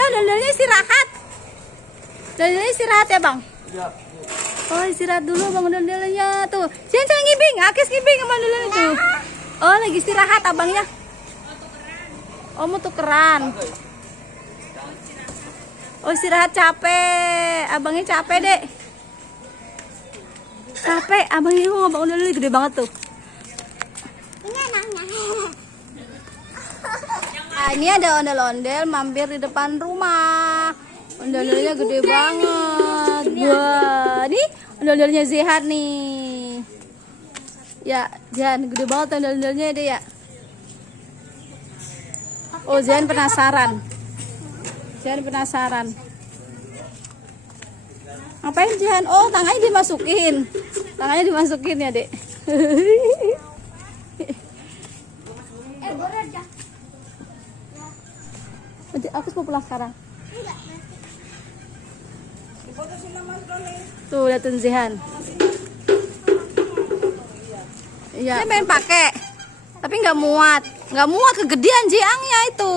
Ya ondel-ondelnya istirahat. Ondel-ondelnya istirahat ya bang. Iya. Oh istirahat dulu bang ondel-ondelnya tuh. Jangan ngibing, Akis ngibing sama ondel-ondelnya tuh. Oh lagi istirahat abangnya. Oh mau tukeran. Oh istirahat capek. Abangnya capek dek. Capek, abangnya ngomong ondel-ondel gede banget tuh. Nah, ini ada ondel-ondel mampir di depan rumah. Ondel-ondelnya gede banget. Wah, nih ondel-ondelnya Zehan nih. Ya, Zehan gede banget ondel-ondelnya deh ya. Oh, Zehan penasaran. Zehan penasaran. Ngapain Zehan? Oh, tangannya dimasukin. Tangannya dimasukin ya, Dek. Aku mau pulang sekarang. Tuh liatin Zehan. Iya. Dia main pakai, tapi nggak muat kegedean jiangnya itu.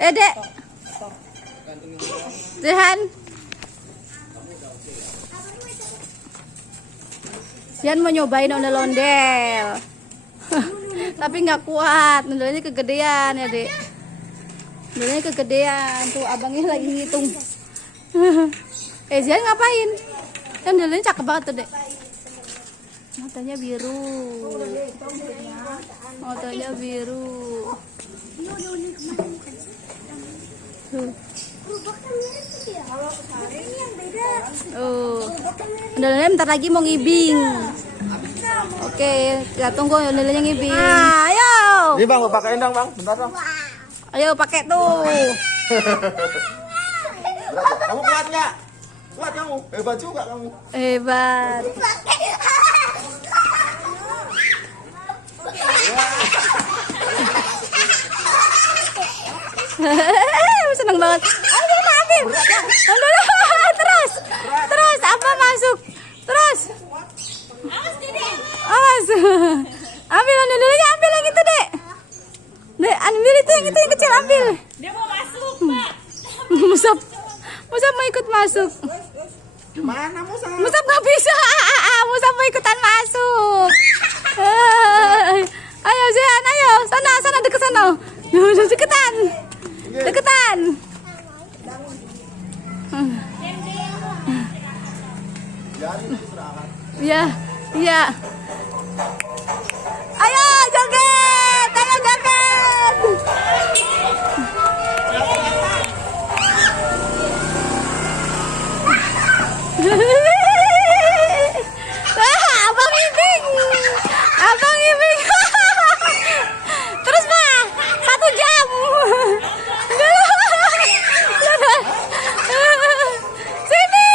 Dek, Zehan. Zehan mau nyobain ondel-ondel. Tapi nggak kuat, ondel-ondelnya kegedean ya dek. Ondel-ondelnya kegedean. Tuh abangnya lagi ngitung. Zehan ngapain? Ondel-ondelnya cakep banget tuh dek. Matanya biru. Matanya biru. Tuh. Oh, ondel-ondelnya bentar lagi mau ngibing. Oke, kita tunggu ondel-ondelnya ngibing. Ayo. Ini bang, mau pakai endang bang, bentar bang. Ayo pakai tuh. Kamu kuat nggak? Kuat kamu, hebat juga kamu. Hebat. Seneng banget. Ambil. Terus apa masuk? Terus. Awas. Ambil ondel-ondelnya, ambil yang itu, Dek. Dek, ambil itu yang kecil, ambil. Dia mau masuk, Pak. Musab mau ikut masuk. Gimana Musab? Musab nggak bisa. Musab mau ikutan masuk. Ayo Zehan, ayo. Sana deket sana. Deketan. Iya. Ayo joget. Abang ibing. Terus Pak, 1 jam. Sini.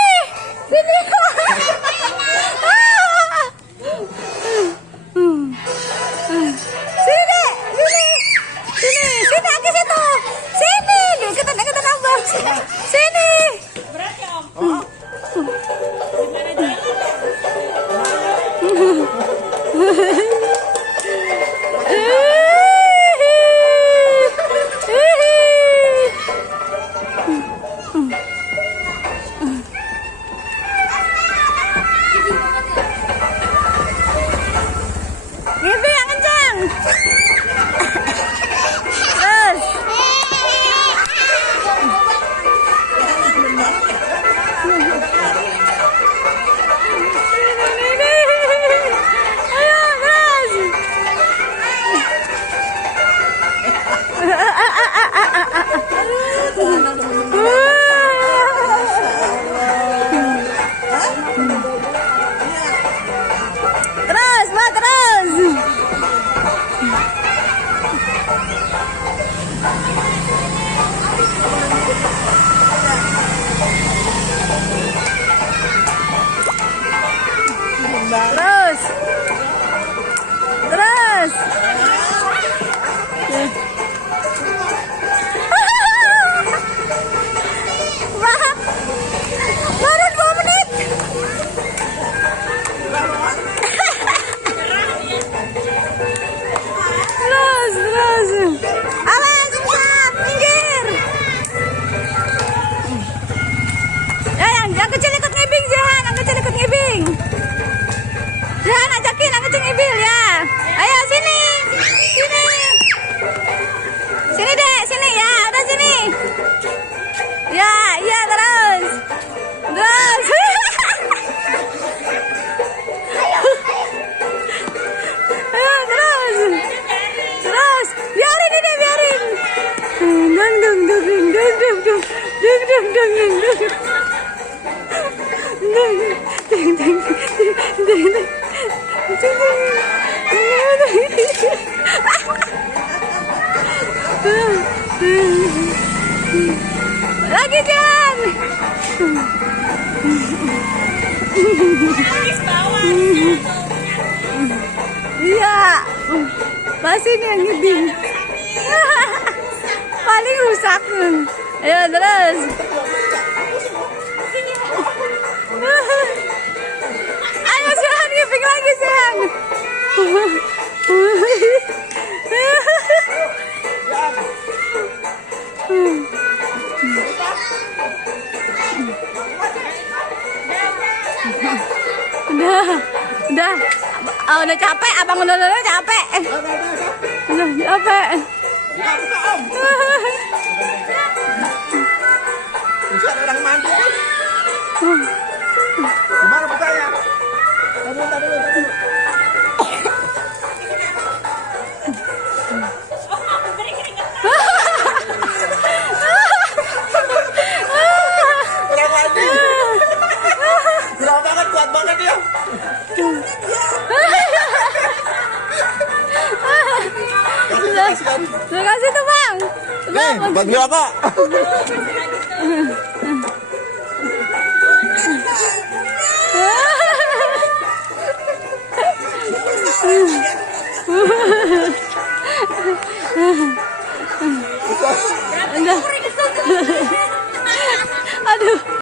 Lagi Jan. Iya, pasti ini yang ngibing. Paling rusak. Ayo terus. Ayo Sehan, ngibing lagi Sehan. Udah capek, abang udah capek. Udah capek. Buka om. Bisa ada orang mandi kan? Gimana bukanya? Tadi dulu. Kurang lagi. Kurang banget, kuat banget ya. Terima kasih tuh bang. Nih, buat beli apa? Aduh.